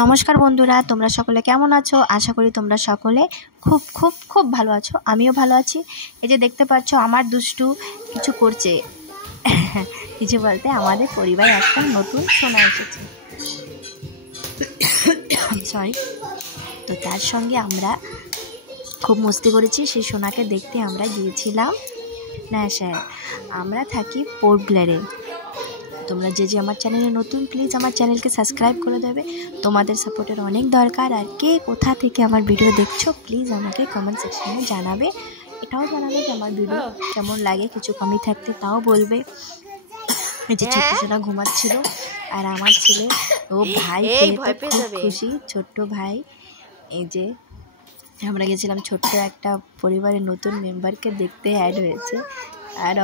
নমস্কার বন্ধুরা, তোমরা সকলে কেমন আছো? আশা করি তোমরা সকলে খুব খুব খুব ভালো আছো। আমিও ভালো আছি। এই যে দেখতে পাচ্ছ আমার দুষ্টু কিছু করছে। কিছু বলতে আমাদের পরিবারে একটা নতুন সোনা এসেছে, সরি। তো তার সঙ্গে আমরা খুব মস্তি করেছি। সেই সোনাকে দেখতে আমরা গিয়েছিলাম। না স্যার, আমরা থাকি পোর্ট ব্লেয়ারে। তোমরা যে আমার চ্যানেলে নতুন, প্লিজ আমার চ্যানেলকে সাবস্ক্রাইব করে দেবে। তোমাদের সাপোর্টের অনেক দরকার। আর কে কোথা থেকে আমার ভিডিও দেখছো প্লিজ আমাকে কমেন্ট সেকশনে জানাবে। এটাও জানাবে যে আমার ভিডিও কেমন লাগে, কিছু কমি থাকতে তাও বলবে। এই যে ছোট্ট সোনা ঘুমাচ্ছিল, আর আমার ছেলে ও ভাই খুব খুশি, ছোট্ট ভাই। এই যে আমরা গেছিলাম ছোট্ট একটা পরিবারের নতুন মেম্বারকে দেখতে অ্যাড হয়েছে, আর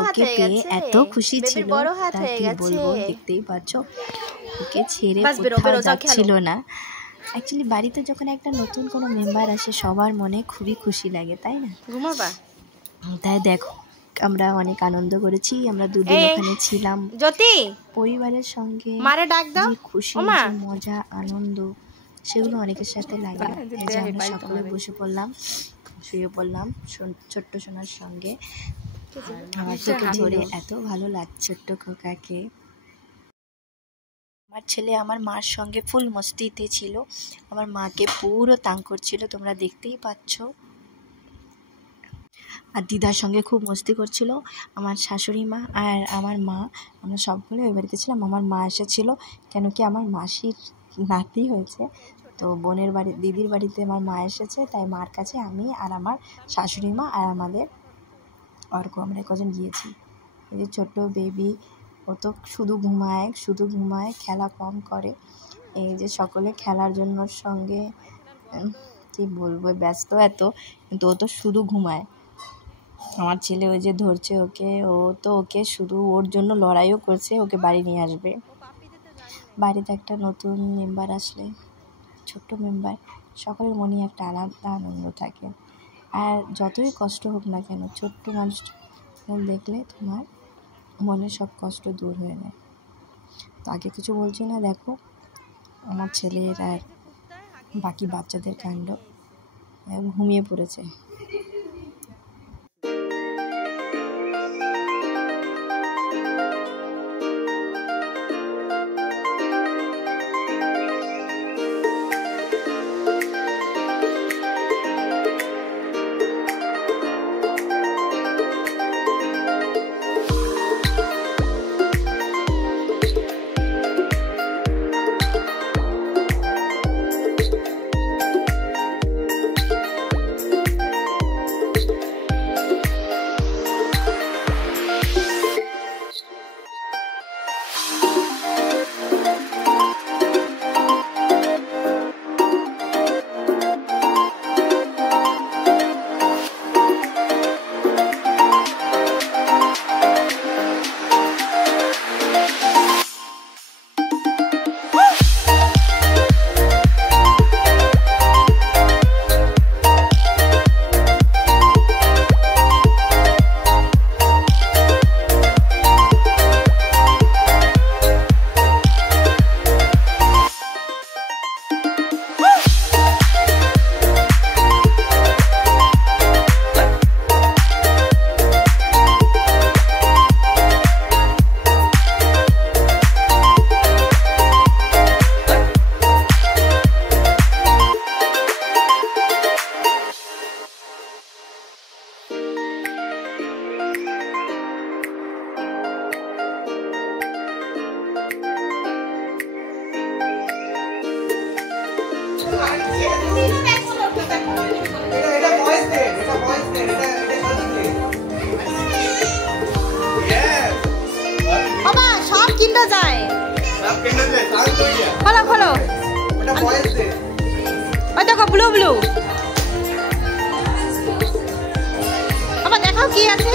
ওকে পেয়ে এত খুশি ছিল তা কি বলবো। দেখতেই পাচ্ছ ওকে ছেড়ে কোথাও যাচ্ছিল না। অ্যাকচুয়ালি বাড়িতে যখন একটা নতুন কোনো মেম্বার আসে সবার মনে খুবই খুশি লাগে, তাই না? তাই দেখো আমরা অনেক আনন্দ করেছি। আমরা দুদিন ওখানে ছিলাম পরিবারের সঙ্গে। যে খুশি, মজা, আনন্দ সেগুলো অনেকের সাথে লাগে। এই যে আমরা সকলে বসে পড়লাম, শুয়ে পড়লাম ছোট্ট সোনার সঙ্গে। আমার চোখে ধরে এত ভালো লাগছে ছোট্ট খোকাকে। আমার ছেলে আমার মার সঙ্গে ফুল মস্তিতে ছিল, আমার মাকে পুরো তাং করছিল, তোমরা দেখতেই পাচ্ছ। আর দিদার সঙ্গে খুব মস্তি করছিল আমার শাশুড়ি মা আর আমার মা। আমরা সবগুলো ওই বাড়িতে ছিলাম। আমার মা এসেছিল কেন কি আমার মাসির নাতি হয়েছে, তো বোনের বাড়ি, দিদির বাড়িতে আমার মা এসেছে, তাই মার কাছে আমি আর আমার শাশুড়ি মা আর আমাদের অর্ক আমরা কজন গিয়েছি। এই যে ছোট্ট বেবি, ও তো শুধু ঘুমায়, খেলা কম করে। এই যে সকলে খেলার জন্য সঙ্গে কি বলবো ব্যস্ত এত, কিন্তু ও তো শুধু ঘুমায়। আমার ছেলে ওই যে ধরছে ওকে, ও তো ওকে শুধু ওর জন্য লড়াইও করছে, ওকে বাড়ি নিয়ে আসবে। বাড়িতে একটা নতুন মেম্বার আসলে, ছোট্ট মেম্বার, সকলের মনে একটা আলাদা আনন্দ থাকে। আর যতই কষ্ট হোক না কেন, ছোট্ট মানুষ দেখলে তোমার মনে সব কষ্ট দূর হয়ে যায়। তো আগে কিছু বলছি না, দেখো আমার ছেলের আর বাকি বাচ্চাদের কাণ্ড। ঘুমিয়ে পড়েছে। বাবা সব কিনতে যায়, খোলো খোলো। ওই দেখো ব্লু ব্লু। বাবা দেখাও কি আছে।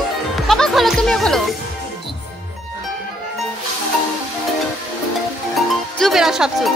বাবা খোলো, তুমিও খোলো। চুপ, এরা সব চুপ।